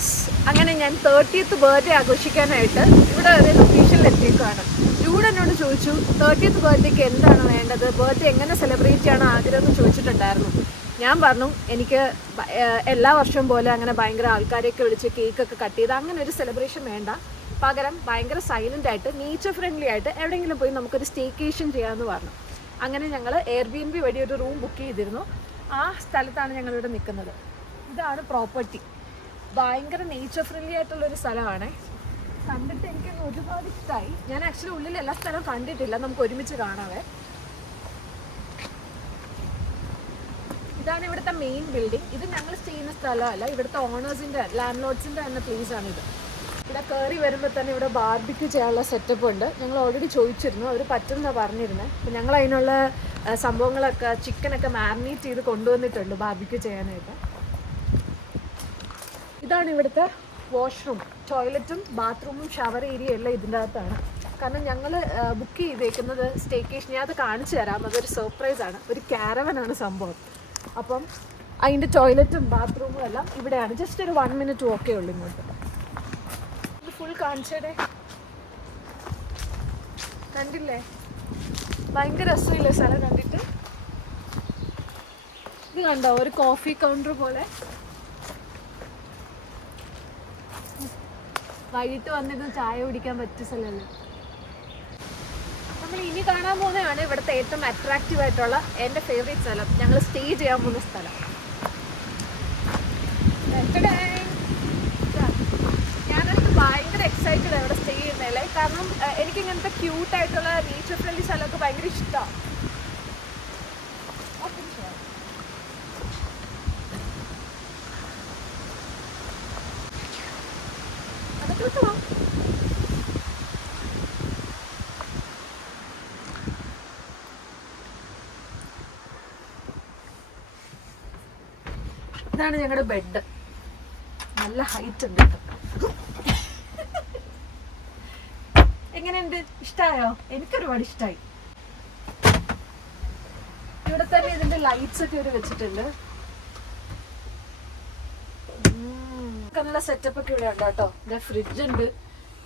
Guys, അങ്ങനെ ഞാൻ 30th birthday ആഘോഷിക്കാനായിട്ട് ഇവിടെ ഒരു ലൊക്കേഷനിൽ എത്തിയേക്കാണ്. ജൂഡ് എന്നോട് ചോദിച്ചു 30th ബർത്ത്ഡേക്ക് എന്താണ് വേണ്ടത്, ബർത്ത്ഡേ എങ്ങനെ സെലിബ്രേറ്റ് ചെയ്യണം ആഗ്രഹം എന്ന് ചോദിച്ചിട്ടുണ്ടായിരുന്നു. ഞാൻ പറഞ്ഞു എനിക്ക് എല്ലാ വർഷവും പോലെ അങ്ങനെ ഭയങ്കര ആൾക്കാരെയൊക്കെ വിളിച്ച് കേക്കൊക്കെ കട്ട് ചെയ്ത് അങ്ങനെ ഒരു സെലിബ്രേഷൻ വേണ്ട, പകരം ഭയങ്കര സൈലൻ്റ് ആയിട്ട് നേച്ചർ ഫ്രണ്ട്ലി ആയിട്ട് എവിടെയെങ്കിലും പോയി നമുക്കൊരു സ്റ്റേക്കേഷൻ ചെയ്യാമെന്ന് പറഞ്ഞു. അങ്ങനെ ഞങ്ങൾ എയർബിഎൻബി വഴി ഒരു റൂം ബുക്ക് ചെയ്തിരുന്നു. ആ സ്ഥലത്താണ് ഞങ്ങളിവിടെ നിൽക്കുന്നത്. ഇതാണ് പ്രോപ്പർട്ടി. ഭയങ്കര നേച്ചർ ഫ്രണ്ട്ലി ആയിട്ടുള്ളൊരു സ്ഥലമാണ്. കണ്ടിട്ട് എനിക്കൊന്ന് ഒരുപാട് ഇഷ്ടമായി. ഞാൻ ആക്ച്വലി ഉള്ളിൽ എല്ലാ സ്ഥലവും കണ്ടിട്ടില്ല, നമുക്ക് ഒരുമിച്ച് കാണാവേ. ഇതാണ് ഇവിടുത്തെ മെയിൻ ബിൽഡിംഗ്. ഇത് ഞങ്ങൾ ചെയ്യുന്ന സ്ഥലമല്ല, ഇവിടുത്തെ ഓണേഴ്സിൻ്റെ ലാൻഡ് ലോഡ്സിൻ്റെ തന്നെ പ്ലേസ് ആണിത്. ഇവിടെ കയറി വരുമ്പോൾ തന്നെ ഇവിടെ ബാർബിക്യൂ ചെയ്യാനുള്ള സെറ്റപ്പ് ഉണ്ട്. ഞങ്ങൾ ഓൾറെഡി ചോദിച്ചിരുന്നു, അവർ പറ്റുമെന്നാണ് പറഞ്ഞിരുന്നത്. അപ്പോൾ ഞങ്ങൾ അതിനുള്ള സംഭവങ്ങളൊക്കെ ചിക്കനൊക്കെ മാരിനേറ്റ് ചെയ്ത് കൊണ്ടുവന്നിട്ടുണ്ട് ബാർബിക്യൂ ചെയ്യാനായിട്ട്. ഇതാണ് ഇവിടുത്തെ വാഷ്റൂം, ടോയ്ലറ്റും ബാത്റൂമും ഷവർ ഏരിയ എല്ലാം ഇതിൻ്റെ അകത്താണ്. കാരണം ഞങ്ങൾ ബുക്ക് ചെയ്തേക്കുന്നത് സ്റ്റേക്കേഷൻ, ഞാൻ അത് കാണിച്ചു തരാം, അതൊരു സർപ്രൈസാണ്. ഒരു ക്യാരവനാണ് സംഭവം. അപ്പം അതിൻ്റെ ടോയ്ലറ്റും ബാത്റൂമും എല്ലാം ഇവിടെയാണ്. ജസ്റ്റ് ഒരു 1 minute walkേ ഉള്ളൂ ഇങ്ങോട്ട്. ഇത് ഫുൾ കാണിച്ചേ, കണ്ടില്ലേ? ഭയങ്കര രസമില്ലേ സ്ഥലം കണ്ടിട്ട്? ഇത് കണ്ടോ, ഒരു കോഫി കൗണ്ടർ പോലെ. വൈകിട്ട് വന്നിട്ട് ചായ കുടിക്കാൻ പറ്റിയ സ്ഥലമല്ലേ. നമ്മൾ ഇനി കാണാൻ പോകുന്നതാണ് ഇവിടുത്തെ ഏറ്റവും അട്രാക്റ്റീവ് ആയിട്ടുള്ള എൻ്റെ ഫേവറേറ്റ് സ്ഥലം, ഞങ്ങൾ സ്റ്റേ ചെയ്യാൻ പോകുന്ന സ്ഥലം. ഞാനത് ഭയങ്കര എക്സൈറ്റഡ് ഇവിടെ സ്റ്റേ ചെയ്യുന്നതല്ലേ. കാരണം എനിക്കിങ്ങനത്തെ ക്യൂട്ടായിട്ടുള്ള നേച്ചർ ഫ്രണ്ട്ലി സ്ഥലമൊക്കെ ഭയങ്കര ഇഷ്ടമാണ്. ഇതാണ് ഞങ്ങളുടെ ബെഡ്. നല്ല ഹൈറ്റ് ഉണ്ട്. എങ്ങനെയുണ്ട്? ഇഷ്ടമായോ? എനിക്കൊരുപാട് ഇഷ്ടമായി. ഇവിടെ തന്നെ ഇതിന്റെ ലൈറ്റ്സ് ഒക്കെ ഇവിടെ വെച്ചിട്ടുണ്ട്. നല്ല സെറ്റപ്പ് ഒക്കെ ഇവിടെ ഉണ്ട് കേട്ടോ. ഇവിടെ ഫ്രിഡ്ജ് ഉണ്ട്,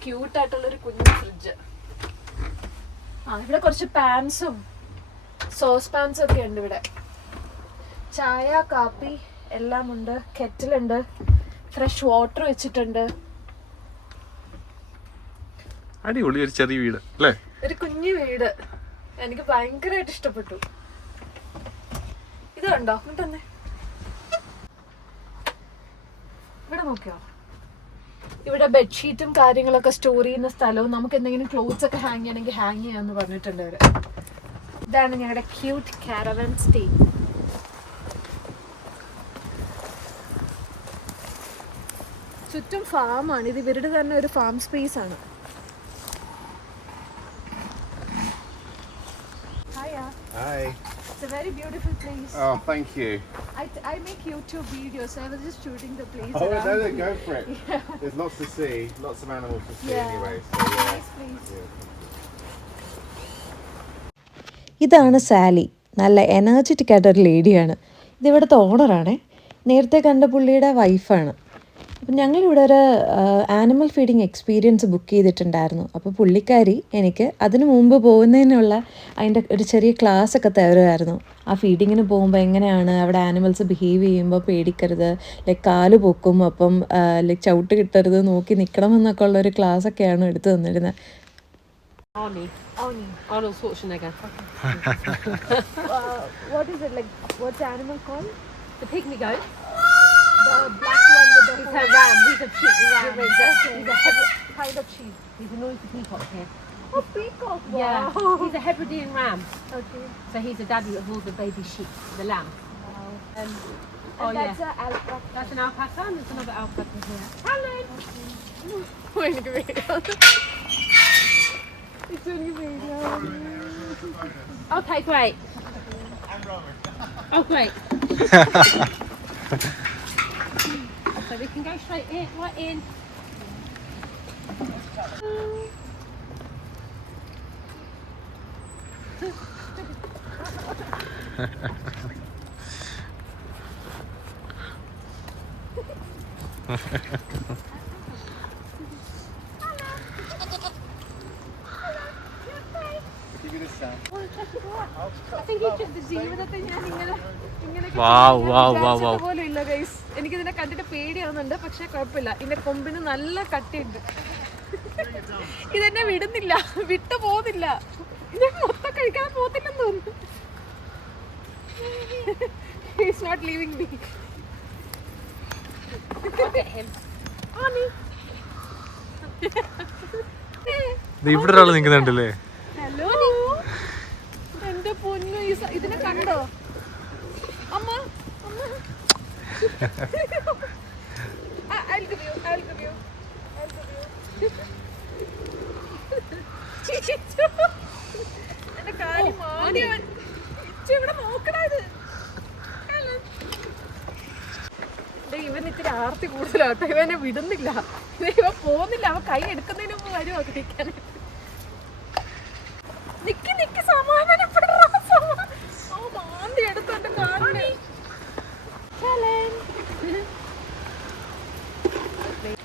ക്യൂട്ടായിട്ടുള്ളൊരു കുഞ്ഞു ഫ്രിഡ്ജ്. ഇവിടെ കുറച്ച് പാൻസും സോസ് പാൻസും ഒക്കെ ഉണ്ട്. ഇവിടെ ചായ കാപ്പി എല്ലാം ഉണ്ട്. കെറ്റിലുണ്ട്, ഫ്രഷ് വാട്ടർ വെച്ചിട്ടുണ്ട്. അടിപൊളി ഒരു ചെറിയ വീട് അല്ലേ? ഒരു കുഞ്ഞു വീട്. എനിക്ക് ഭയങ്കരമായിട്ട് ഇഷ്ടപ്പെട്ടു. ഇത് കണ്ടോ? തന്നെ ഇവിടെ നോക്കിയോ, ഇവിടെ ബെഡ്ഷീറ്റും കാര്യങ്ങളൊക്കെ സ്റ്റോർ ചെയ്യുന്ന സ്ഥലവും നമുക്ക് എന്തെങ്കിലും ക്ലോത്ത്സ് ഒക്കെ ഹാങ് ചെയ്യണമെങ്കിൽ ഹാങ് ചെയ്യാമെന്ന് പറഞ്ഞിട്ടുണ്ട് അവര്. ഇതാണ് ഞങ്ങളുടെ ക്യൂട്ട് കാരവൻ സ്റ്റേ. ചുറ്റും ഫാമാണ്. ഇത് ഇവരുടെ തന്നെ ഒരു ഫാം സ്പേസ് ആണ്. Hi. It's a very beautiful place. Oh, thank you. I make YouTube videos, so I was just shooting the place. Oh, no, go for it. Yeah. There's lots to see, lots of animals to see anyway. So, yeah. Nice place. ഇതാണ് Sally. നല്ല energetic ആയിട്ടൊരു ലേഡിയാണ്. ഇതിവിടുത്തെ ഓണറാണ്. നേരത്തെ കണ്ട പുള്ളിയുടെ വൈഫാണ്. അപ്പം ഞങ്ങളിവിടെ ഒരു ആനിമൽ ഫീഡിങ് എക്സ്പീരിയൻസ് ബുക്ക് ചെയ്തിട്ടുണ്ടായിരുന്നു. അപ്പോൾ പുള്ളിക്കാരി എനിക്ക് അതിന് മുമ്പ് പോകുന്നതിനുള്ള അതിൻ്റെ ഒരു ചെറിയ ക്ലാസ്സൊക്കെ തരുമായിരുന്നു. ആ ഫീഡിങ്ങിന് പോകുമ്പോൾ എങ്ങനെയാണ് അവിടെ ആനിമൽസ് ബിഹേവ് ചെയ്യുമ്പോൾ പേടിക്കരുത്, ലൈക്ക് കാല് പൊക്കും, അപ്പം ലൈക്ക് ചവിട്ട് കിട്ടരുത്, നോക്കി നിൽക്കണമെന്നൊക്കെ ഉള്ളൊരു ക്ലാസ്സൊക്കെയാണ് എടുത്തു തന്നിരുന്നത്. Arnold Schwarzenegger. What is it like? What's the animal called? The pygmy goat. The black one with the... He's a ram. He's a sheep ram. He's a kind of sheep. He's a noisy peacock here. Oh, peacock! Wow. Yeah. He's a Hebridean ram. Okay. So he's the daddy of all the baby sheep, the lamb. Wow. And that's an alpaca. That's an alpaca, and there's another alpaca here. Helen! Oh, എനിക്ക് പേടിയാണ്. എനിക്ക് പേടിയാണ്. Okay, great. Oh, great. So we can go straight in, right in. Give you this sound. I think ജീവിതത്തിൽ ഞാൻ ഇങ്ങനെ പോലും ഇല്ല guys. എനിക്കിതിനെ കണ്ടിട്ട് പേടിയാവുന്നുണ്ട്, പക്ഷെ കുഴപ്പമില്ല. ഇതിന്റെ കൊമ്പിന് നല്ല കട്ടിയുണ്ട്. ഇതെന്നെ വിടുന്നില്ല, വിട്ടു പോകുന്നില്ല. ഇത് മൊത്തം കഴിക്കാൻ പോകത്തില്ലെന്ന് തോന്നുന്നു. He's not leaving me. ഇവിടെ ഒരാൾ നിൽക്കുന്നുണ്ടല്ലേ. ഹലോ, എന്റെ പൊന്നു, ഇതിനെ കണ്ടോ അമ്മ? I'll give you. എന്റെ കാലി മാടിയവൻ ഇവിടെ നോക്കണ ഇത്. ഇവൻ ഇത്തിരി ആർത്തി കൂടുതലാട്ടോ, ഇവനെ വിടുന്നില്ല. ഇവൻ പോകുന്നില്ല, അവൻ കൈ എടുക്കുന്നതിന് മുമ്പ് വരുമോ കഴിക്കാനായിട്ട്. നിക്ക് സമാധാനപ്പെടാ. മാന്തി എടുത്തോണ്ട് കാണണേ.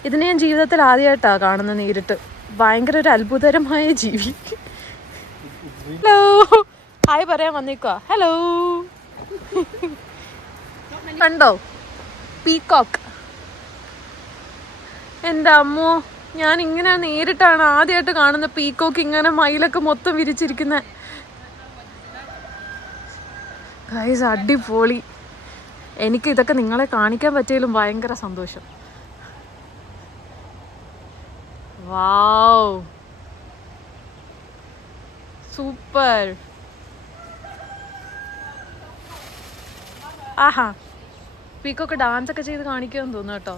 ഇതിനെ ഞാൻ ജീവിതത്തിൽ ആദ്യമായിട്ടാണ് കാണുന്നത് നേരിട്ട്. ഭയങ്കര ഒരു അത്ഭുതകരമായ ജീവി. ഹലോ, ഹായ് പറയാൻ വന്നേക്കുവാ. ഹലോ, കണ്ടോ പീകോക്ക്? എൻ്റെ അമ്മോ, ഞാൻ ഇങ്ങനെ നേരിട്ടാണ് ആദ്യമായിട്ട് കാണുന്ന പീകോക്ക്. ഇങ്ങനെ മയിലൊക്കെ മൊത്തം വിരിച്ചിരിക്കുന്ന. ഗൈസ്, അടിപൊളി. എനിക്ക് ഇതൊക്കെ നിങ്ങളെ കാണിക്കാൻ പറ്റിയാലും ഭയങ്കര സന്തോഷം. വാവ്, സൂപ്പർ. ആഹാ, പീക്കൊക്കെ ഡാൻസ് ഒക്കെ ചെയ്ത് കാണിക്കുമെന്ന് തോന്നുന്നു കേട്ടോ.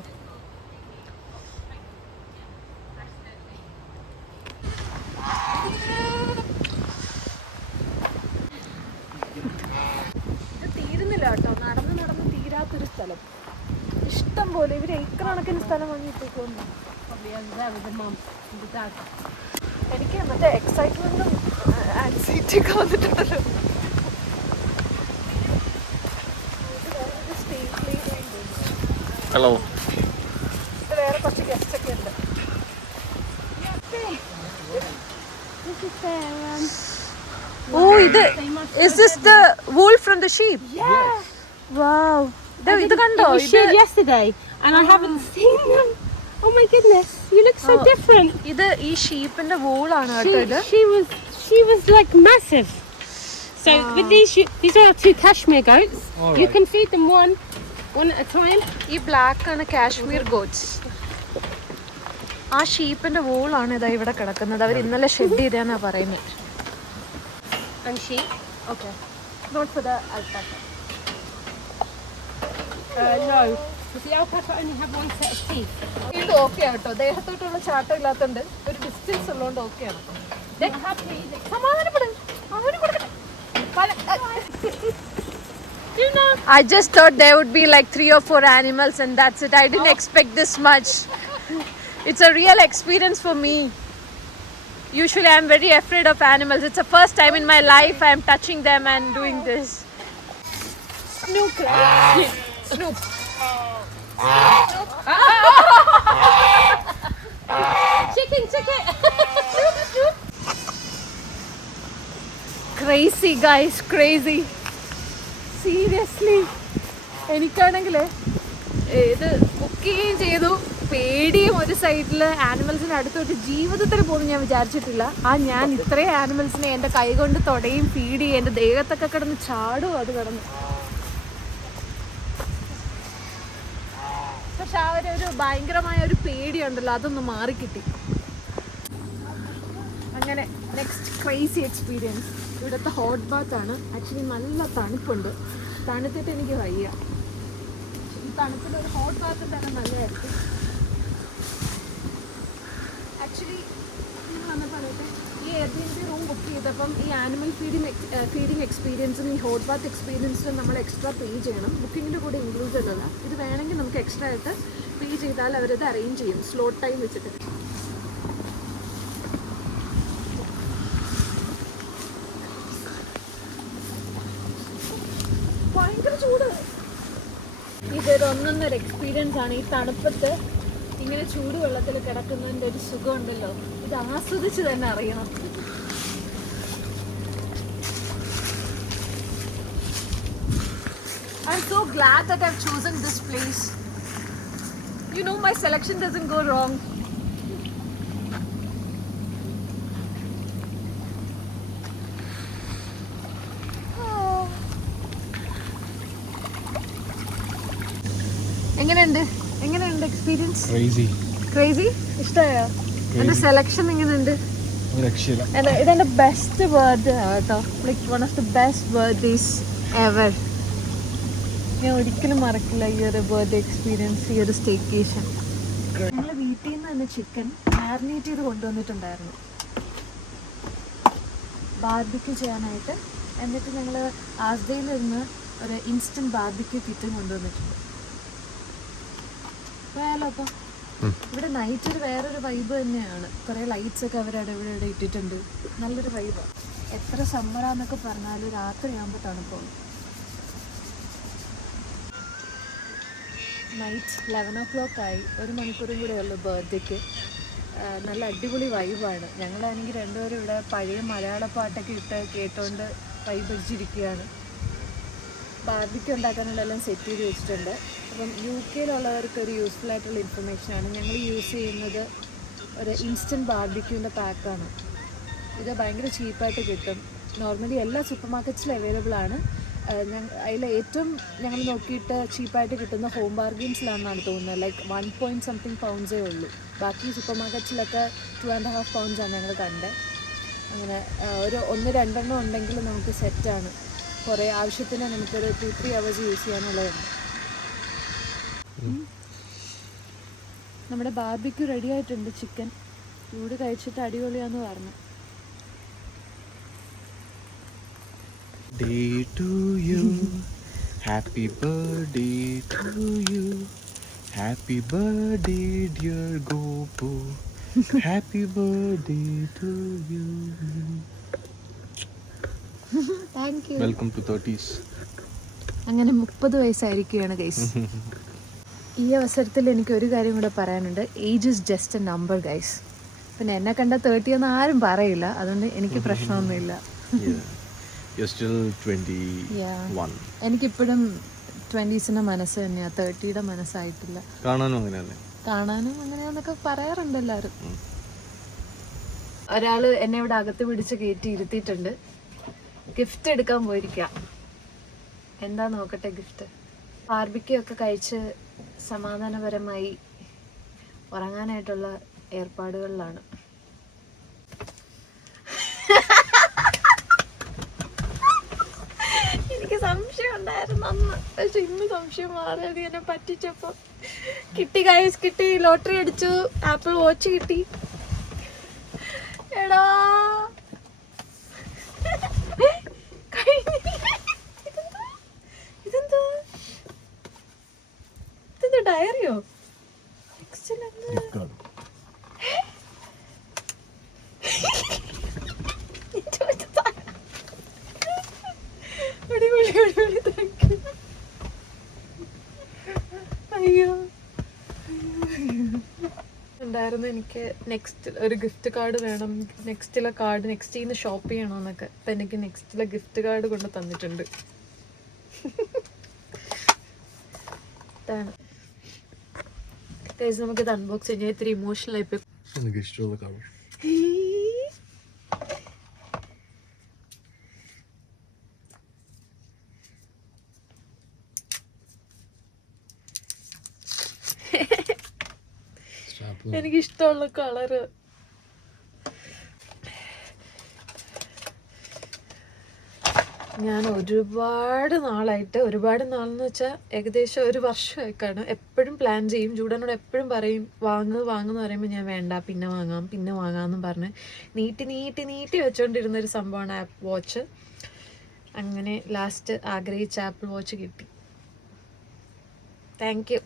ഇത് തീരുന്നില്ല കേട്ടോ, നടന്ന് തീരാത്തൊരു സ്ഥലം. ഇഷ്ടം പോലെ ഇവർ ഏക്കർ കണക്കിന് സ്ഥലം വാങ്ങിയിട്ടേക്കൊന്നു. എനിക്ക് മറ്റേ എക്സൈറ്റ്മെന്റും ആൻസൈറ്റി ഒക്കെ വന്നിട്ടുണ്ടല്ലോ. ഹലോ, വേറെ കുറച്ച് ഗസ്റ്റ് ഒക്കെ ഉണ്ട്. Oh, is this the wool from the sheep? Yeah. Wow. ഇത് കണ്ടോ? You shared yesterday, and I haven't seen them. Oh my goodness, you look so different. ഇത് ഈ ഷീപ്പിന്റെ വൂളാണ് കേട്ടോ. ഇത് She was like massive. So with these are 2 cashmere goats. You can feed them one at a time. ഈ black ആണ് കാശ്മീർ ഗോട്ട്സ്. ആ ഷീപ്പിന്റെ വൂളാണ് ഇതാ ഇവിടെ കിടക്കുന്നത്. അവർ ഇന്നലെ ഷെഡ് ചെയ്താന്നാ പറയുന്നത്. And sheep. Okay. Not for the alpaca. No. Because the alpaca only have 1 set of teeth. ഇത് okay ആട്ടോ, ദേഹത്തോട്ടുള്ള ചാട്ടം ഇല്ലാത്തോണ്ട് ഒരു ഡിസ്റ്റൻസ് ഉള്ളതുകൊണ്ട് ഓക്കെയാണ്. സമാധാനപ്പെടും. I just thought there would be like 3 or 4 animals and that's it. I didn't expect this much. It's a real experience for me. Usually I'm very afraid of animals. It's the first time in my life I'm touching them and doing this. Snoop. Snoop. Chicken. Crazy guys, crazy. Seriously. എനിക്കാണെങ്കിൽ ഇത് cooking ചെയ്തു, പേടിയും ഒരു സൈഡിൽ. ആനിമൽസിന് അടുത്തോട്ട് ജീവിതത്തിൽ പോലും ഞാൻ വിചാരിച്ചിട്ടില്ല. ഞാൻ ഇത്രയും ആനിമൽസിനെ എൻ്റെ കൈ കൊണ്ട് തൊടയും ഫീഡ് ചെയ്യും. എൻ്റെ ദേഹത്തൊക്കെ കിടന്ന് ചാടും അത് കിടന്ന്. പക്ഷെ ആ ഒരു ഭയങ്കരമായ ഒരു പേടിയുണ്ടല്ലോ, അതൊന്ന് മാറിക്കിട്ടി. അങ്ങനെ നെക്സ്റ്റ് ക്രേസി എക്സ്പീരിയൻസ്. ഇവിടുത്തെ ഹോട്ട് ബാത്ത് ആണ്. ആക്ച്വലി നല്ല തണുപ്പുണ്ട്. തണുത്തിട്ട് എനിക്ക് വയ്യ. ഈ തണുപ്പിൽ ഒരു ഹോട്ട് ബാത്ത് തന്നെ നല്ലതായിരിക്കും. ആക്ച്വലി നിങ്ങൾ വന്നപ്പോൾ പറയട്ടെ, ഈ എയർബിഎൻബി റൂം ബുക്ക് ചെയ്തപ്പം ഈ ആനിമൽ ഫീഡിങ് എക്സ്പീരിയൻസും ഈ ഹോട്ട് ബാത്ത് എക്സ്പീരിയൻസും നമ്മൾ എക്സ്ട്രാ പേ ചെയ്യണം. ബുക്കിങ്ങിൻ്റെ കൂടെ ഇൻക്ലൂഡഡ് അല്ല. ഇത് വേണമെങ്കിൽ നമുക്ക് എക്സ്ട്രാ ആയിട്ട് പേ ചെയ്താൽ അവരത് അറേഞ്ച് ചെയ്യും സ്ലോട്ട് ടൈം വെച്ചിട്ട്. ഭയങ്കര ചൂട്. ഇതൊരു ഒന്നൊന്നൊരു എക്സ്പീരിയൻസ് ആണ്. ഈ തണുപ്പത്ത് ഇങ്ങനെ ചൂടുവെള്ളത്തിൽ കിടക്കുന്നതിൻ്റെ ഒരു സുഖമുണ്ടല്ലോ, ഇത് ആസ്വദിച്ച് തന്നെ അറിയണം. I'm so glad that I've chosen this place. You know, my selection doesn't go wrong. എങ്ങനെയുണ്ട് എക്സ്പീരിയൻസ്? ക്രേസി ഇഷ്ടമായോ? എന്റെ സെലക്ഷൻ എങ്ങനെയുണ്ട്? ഇതെന്റെ ബെസ്റ്റ് ബർത്ത്ഡേ കേട്ടോ, like one of the best birthdays ever. ഞാൻ ഒരിക്കലും മറക്കില്ല ഈ ഒരു ബർത്ത്ഡേ എക്സ്പീരിയൻസ്, ഈ ഒരു സ്റ്റേക്കേഷൻ. ഞങ്ങൾ വീട്ടിൽ നിന്ന് തന്നെ ചിക്കൻ മാരിനേറ്റ് ചെയ്ത് കൊണ്ടുവന്നിട്ടുണ്ടായിരുന്നു ബാർബിക്യൂ ചെയ്യാനായിട്ട്. എന്നിട്ട് ഞങ്ങൾ ആസ്ഡയിൽ നിന്ന് ഒരു ഇൻസ്റ്റൻറ്റ് ബാർബിക്യൂ കിറ്റും കൊണ്ടുവന്നിട്ടുണ്ട്. പോയാലോ അപ്പം? ഇവിടെ നൈറ്റ് ഒരു വേറൊരു വൈബ് തന്നെയാണ്. കുറേ ലൈറ്റ്സ് ഒക്കെ അവരവിടെ ഇവിടെ ഇട്ടിട്ടുണ്ട്. നല്ലൊരു വൈബാണ്. എത്ര സമ്മറാന്നൊക്കെ പറഞ്ഞാലും രാത്രിയാകുമ്പോൾ തണുപ്പാണ്. നൈറ്റ് 11 o'clock ആയി. 1 മണിക്കൂറും കൂടെ ഉള്ളു ബർത്ത്ഡേക്ക്. നല്ല അടിപൊളി വൈബാണ്. ഞങ്ങളാണെങ്കിൽ രണ്ടുപേരും ഇവിടെ പഴയ മലയാള പാട്ടൊക്കെ ഇട്ട് കേട്ടോണ്ട് വൈബ് അടിച്ചിരിക്കുകയാണ്. ബാർബിക്യൂ ഉണ്ടാക്കാനുള്ളതെല്ലാം സെറ്റ് ചെയ്ത് വെച്ചിട്ടുണ്ട്. അപ്പം UK-യിലുള്ളവർക്ക് ഒരു യൂസ്ഫുൾ ആയിട്ടുള്ള ഇൻഫർമേഷനാണ്. ഞങ്ങൾ യൂസ് ചെയ്യുന്നത് ഒരു ഇൻസ്റ്റൻറ്റ് ബാർബിക്യൂവിൻ്റെ പാക്കാണ്. ഇത് ഭയങ്കര ചീപ്പായിട്ട് കിട്ടും. നോർമലി എല്ലാ സൂപ്പർ മാർക്കറ്റ്സിലും അവൈലബിൾ ആണ്. അതിൽ ഏറ്റവും ഞങ്ങൾ നോക്കിയിട്ട് ചീപ്പായിട്ട് കിട്ടുന്ന ഹോം ബാർഗെയിൻസിലാണെന്നാണ് തോന്നുന്നത്. ലൈക്ക് 1 pounds ഉള്ളൂ. ബാക്കി സൂപ്പർ മാർക്കറ്റ്സിലൊക്കെ 2.5 pounds ഞങ്ങൾ കണ്ടത്. അങ്ങനെ ഒരു 1-2 ഉണ്ടെങ്കിൽ നമുക്ക് സെറ്റാണ്. കുറേ ആവശ്യത്തിന് നമുക്കൊരു 2-3 hours യൂസ് ചെയ്യാനുള്ളതാണ്. നമ്മുടെ ബാർബിക്യൂ റെഡി ആയിട്ടുണ്ട്. ചിക്കൻ ചൂട് കഴിച്ചിട്ട് അടിപൊളിയാന്ന് പറഞ്ഞു. Day to you, happy birthday to you, happy birthday dear Gopu, happy birthday to you. Thank you. Welcome to 30s. അങ്ങനെ 30 വയസ്സായിരിക്കുകയാണ് ഗൈസ്. ഈ അവസരത്തിൽ എനിക്ക് ഒരു കാര്യം കൂടെ പറയാനുണ്ട്. Age is just A number guys. പിന്നെ എന്നെ കണ്ട 30 ഒന്നും ആരും പറയില്ല, അതുകൊണ്ട് എനിക്ക് പ്രശ്നമൊന്നുമില്ല. You're still 21. എനിക്കിപ്പോഴും 20s മനസ്സ് തന്നെയാണ്, 30 മനസ്സായിട്ടില്ല. കാണാനും അങ്ങനെയല്ലേ? കാണാനും അങ്ങനെയാന്നൊക്കെ പറയാറുണ്ട് എല്ലാവരും. ഒരാൾ എന്നെ ഇവിടെ അകത്ത് പിടിച്ച് കയറ്റി ഇരുത്തിയിട്ടുണ്ട്. ഗിഫ്റ്റ് എടുക്കാൻ പോയിരിക്കുക. എന്താ നോക്കട്ടെ ഗിഫ്റ്റ്. ബാർബിക്യൂ ഒക്കെ കഴിച്ച് സമാധാനപരമായി ഉറങ്ങാനായിട്ടുള്ള ഏർപ്പാടുകളിലാണ്. എനിക്ക് സംശയം ഉണ്ടായിരുന്നു അന്ന്, പക്ഷെ ഇന്ന് സംശയം മാറിയത് എന്നെ പറ്റിച്ചപ്പോൾ. കിട്ടി ഗൈസ്, കിട്ടി. ലോട്ടറി അടിച്ചു, ആപ്പിൾ വാച്ച് കിട്ടി. എടാ ഇതെന്താ ഡയറിയോ? അയ്യോ ഉണ്ടായിരുന്നു. എനിക്ക് നെക്സ്റ്റ് ഒരു ഗിഫ്റ്റ് കാർഡ് വേണം, നെക്സ്റ്റിലെ കാർഡ് നെക്സ്റ്റിൽ നിന്ന് ഷോപ്പ് ചെയ്യണമെന്നൊക്കെ. അപ്പം എനിക്ക് നെക്സ്റ്റിലെ ഗിഫ്റ്റ് കാർഡ് കൊണ്ട് തന്നിട്ടുണ്ട്. ഇതാണ് നമുക്കിത് അൺബോക്സ് ചെയ്യാൻ. ഇത്തിരി ഇമോഷണൽ ആയിപ്പോയി. എനിക്കിഷ്ടമുള്ള കളറ്. ഞാൻ ഒരുപാട് നാളെന്ന് വെച്ചാൽ ഏകദേശം 1 വർഷമായി കാണും. എപ്പോഴും പ്ലാൻ ചെയ്യും. ജൂഡനോട് എപ്പോഴും പറയും വാങ്ങുമെന്ന് പറയുമ്പോൾ ഞാൻ വേണ്ട, പിന്നെ വാങ്ങാമെന്നും പറഞ്ഞ് നീട്ടി വെച്ചോണ്ടിരുന്നൊരു സംഭവമാണ് ആപ്പിൾ വാച്ച്. അങ്ങനെ ലാസ്റ്റ് ആഗ്രഹിച്ച ആപ്പിൾ വാച്ച് കിട്ടി. Thank you.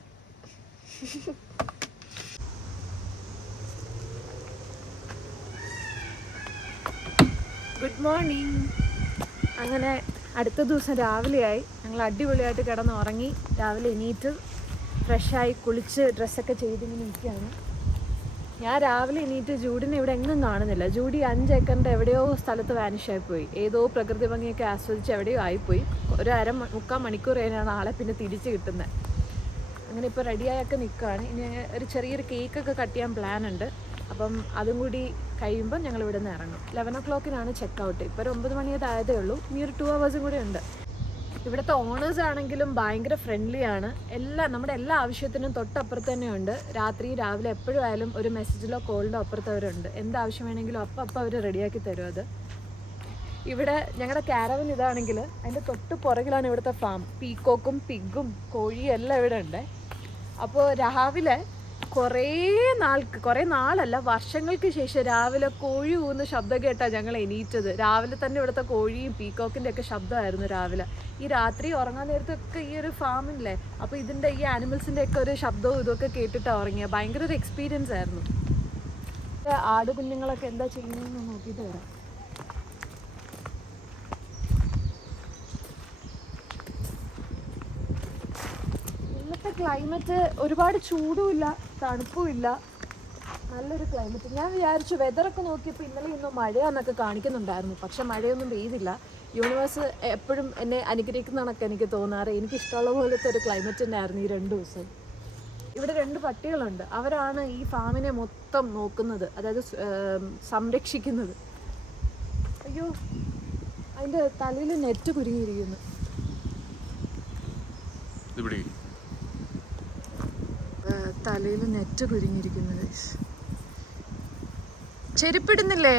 Good morning. അങ്ങനെ അടുത്ത ദിവസം രാവിലെയായി. ഞങ്ങൾ അടിപൊളിയായിട്ട് കിടന്ന് ഉറങ്ങി. രാവിലെ എണീറ്റ് ഫ്രഷായി കുളിച്ച് ഡ്രസ്സൊക്കെ ചെയ്തിങ്ങനെ നിൽക്കുകയാണ്. ഞാൻ രാവിലെ എണീറ്റ് ജൂഡിനെ ഇവിടെ എങ്ങും കാണുന്നില്ല. ജൂഡി 5 ഏക്കറിൻ്റെ എവിടെയോ സ്ഥലത്ത് വാനിഷായിപ്പോയി. ഏതോ പ്രകൃതി ഭംഗിയൊക്കെ ആസ്വദിച്ച് എവിടെയോ ആയിപ്പോയി. ഒരു 3/4 മണിക്കൂർ കഴിഞ്ഞാണ് ആളെ പിന്നെ തിരിച്ച് കിട്ടുന്നത്. അങ്ങനെ ഇപ്പോൾ റെഡിയായൊക്കെ നിൽക്കുകയാണ്. ഇനി ഒരു ചെറിയൊരു കേക്കൊക്കെ കട്ട് ചെയ്യാൻ പ്ലാൻ ഉണ്ട്. അപ്പം അതും കൂടി കഴിയുമ്പോൾ ഞങ്ങൾ ഇവിടെ നിന്ന് ഇറങ്ങും. 11 o'clock ചെക്കൗട്ട്. ഇപ്പോൾ ഒരു 9 മണിയായിട്ട് ആയതേ ഉള്ളൂ. ഇനി ഒരു 2 hours കൂടെ ഉണ്ട്. ഇവിടുത്തെ ഓണേഴ്സ് ആണെങ്കിലും ഭയങ്കര ഫ്രണ്ട്ലിയാണ്. നമ്മുടെ എല്ലാ ആവശ്യത്തിനും തൊട്ടപ്പുറത്ത് തന്നെയുണ്ട്. രാത്രി രാവിലെ എപ്പോഴും ആയാലും ഒരു മെസ്സേജിലോ കോളിലോ അപ്പുറത്ത് അവരുണ്ട്. എന്താവശ്യം വേണമെങ്കിലും അപ്പം അവർ റെഡിയാക്കി തരും. അത് ഇവിടെ ഞങ്ങളുടെ കാരവൻ ഇതാണെങ്കിൽ അതിൻ്റെ തൊട്ട് പുറകിലാണ് ഇവിടുത്തെ ഫാം. പീക്കോക്കും പിഗും കോഴിയും എല്ലാം ഇവിടെ ഉണ്ട്. അപ്പോൾ രാവിലെ കുറേ നാളല്ല, വർഷങ്ങൾക്ക് ശേഷം രാവിലെ കോഴി കൂവുന്ന ശബ്ദം കേട്ടാണ് ഞങ്ങൾ എണീറ്റത്. രാവിലെ തന്നെ ഇവിടുത്തെ കോഴിയും പീക്കോക്കിൻ്റെ ഒക്കെ ശബ്ദമായിരുന്നു രാവിലെ. ഈ രാത്രി ഉറങ്ങാൻ നേരത്തൊക്കെ ഈ ഒരു ഫാമില്ലേ, അപ്പോൾ ഇതിൻ്റെ ഈ ആനിമൽസിൻ്റെ ഒക്കെ ഒരു ശബ്ദവും ഇതൊക്കെ കേട്ടിട്ടാണ് ഉറങ്ങിയത്. ഭയങ്കര ഒരു എക്സ്പീരിയൻസ് ആയിരുന്നു. ആട് കുഞ്ഞുങ്ങളൊക്കെ എന്താ ചെയ്യുന്നതെന്ന് നോക്കിയിട്ട് വരാം. ഇന്നത്തെ ക്ലൈമറ്റ് ഒരുപാട് ചൂടുമില്ല തണുപ്പുമില്ല, നല്ലൊരു ക്ലൈമറ്റ്. ഞാൻ വിചാരിച്ചു വെതറൊക്കെ നോക്കിയപ്പോൾ ഇന്നലെ ഇന്നും മഴയാന്നൊക്കെ കാണിക്കുന്നുണ്ടായിരുന്നു. പക്ഷെ മഴയൊന്നും പെയ്തില്ല. യൂണിവേഴ്സ് എപ്പോഴും എന്നെ അനുഗ്രഹിക്കുന്നതാണൊക്കെ എനിക്ക് തോന്നാറ്. എനിക്കിഷ്ടമുള്ള പോലത്തെ ഒരു ക്ലൈമറ്റ് തന്നെയായിരുന്നു ഈ 2 ദിവസം. ഇവിടെ 2 പട്ടികളുണ്ട്. അവരാണ് ഈ ഫാമിനെ മൊത്തം നോക്കുന്നത്, അതായത് സംരക്ഷിക്കുന്നത്. അയ്യോ, അതിൻ്റെ തലയിൽ നെറ്റ് കുരുങ്ങിയിരിക്കുന്നു. തലയിൽ നെറ്റ് കുരുങ്ങിയിരിക്കുന്നത്. ചെരുപ്പിടുന്നില്ലേ?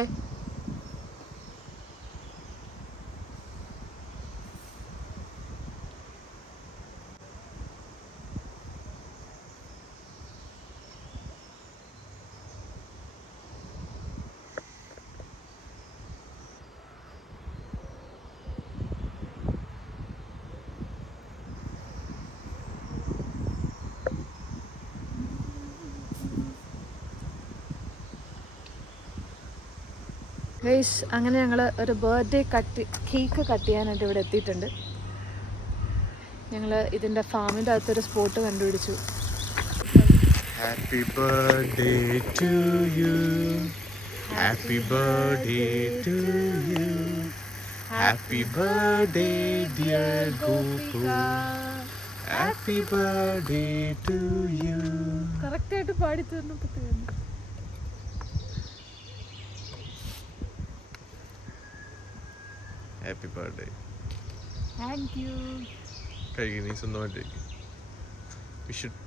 ഗൈസ്, അങ്ങനെ ഞങ്ങൾ ഒരു ബർത്ത്ഡേ കേക്ക് കട്ട് ചെയ്യാനായിട്ട് ഇവിടെ എത്തിയിട്ടുണ്ട്. ഞങ്ങൾ ഇതിൻ്റെ ഫാമിൻ്റെ അകത്തൊരു സ്പോട്ട് കണ്ടുപിടിച്ചു. Happy birthday to you, happy birthday to you, happy birthday dear Gopu, happy birthday to you. കറക്റ്റായിട്ട് പാടി തന്നപ്പോൾ തീർന്നു. Happy birthday. Thank you. കഴിക്കും, നീ സ്വന്തമായിട്ട് കഴിക്കും. We should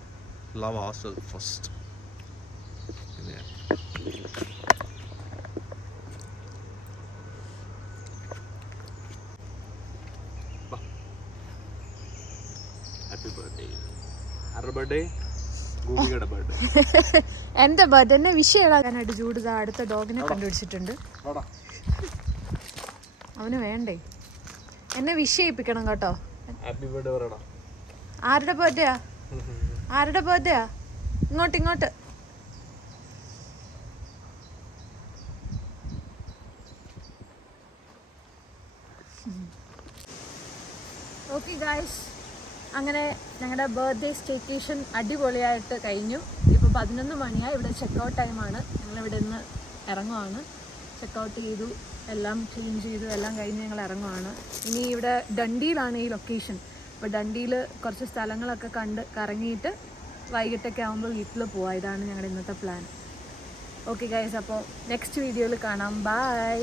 love ourselves first. Happy birthday. ആരുടെ ബർത്ത്ഡേ? ഗോപികയുടെ ബർത്ത്ഡേ. എൻ്റെ ബർത്ത്ഡേ എന്നെ വിഷയമാകാനായിട്ട് ജൂഡ് അടുത്ത ഡോഗിനെ കണ്ടുപിടിച്ചിട്ടുണ്ട്. അവന് വേണ്ടേ, എന്നെ വിഷ് ചെയ്യിപ്പിക്കണം കേട്ടോ. ഹാപ്പി ബർത്ത്ഡേ പറയടാ. ആരുടെ ബർത്ത്ഡേയാ? ആരുടെ ബർത്ത്ഡേയാ? ഇങ്ങോട്ട്. ഓക്കെ ഗായ്സ്, അങ്ങനെ ഞങ്ങളുടെ ബർത്ത്ഡേ സ്റ്റേക്കേഷൻ അടിപൊളിയായിട്ട് കഴിഞ്ഞു. ഇപ്പോൾ 11 മണിയായി. ഇവിടെ ചെക്കൗട്ട് ടൈമാണ്. ഞങ്ങളിവിടെ നിന്ന് ഇറങ്ങുവാണ്. ചെക്കൗട്ട് ചെയ്തു, എല്ലാം ക്ലീൻ ചെയ്തു, എല്ലാം കഴിഞ്ഞ് ഞങ്ങൾ ഇറങ്ങുവാണ്. ഇനി ഇവിടെ ഡണ്ടിയിലാണ് ഈ ലൊക്കേഷൻ. അപ്പോൾ ഡണ്ടിയിൽ കുറച്ച് സ്ഥലങ്ങളൊക്കെ കണ്ട് കറങ്ങിയിട്ട് വൈകിട്ടൊക്കെ ആകുമ്പോൾ വീട്ടിൽ പോവാം. ഇതാണ് ഞങ്ങളുടെ ഇന്നത്തെ പ്ലാൻ. ഓക്കെ ഗൈസ്, അപ്പോൾ നെക്സ്റ്റ് വീഡിയോയിൽ കാണാം. ബൈ.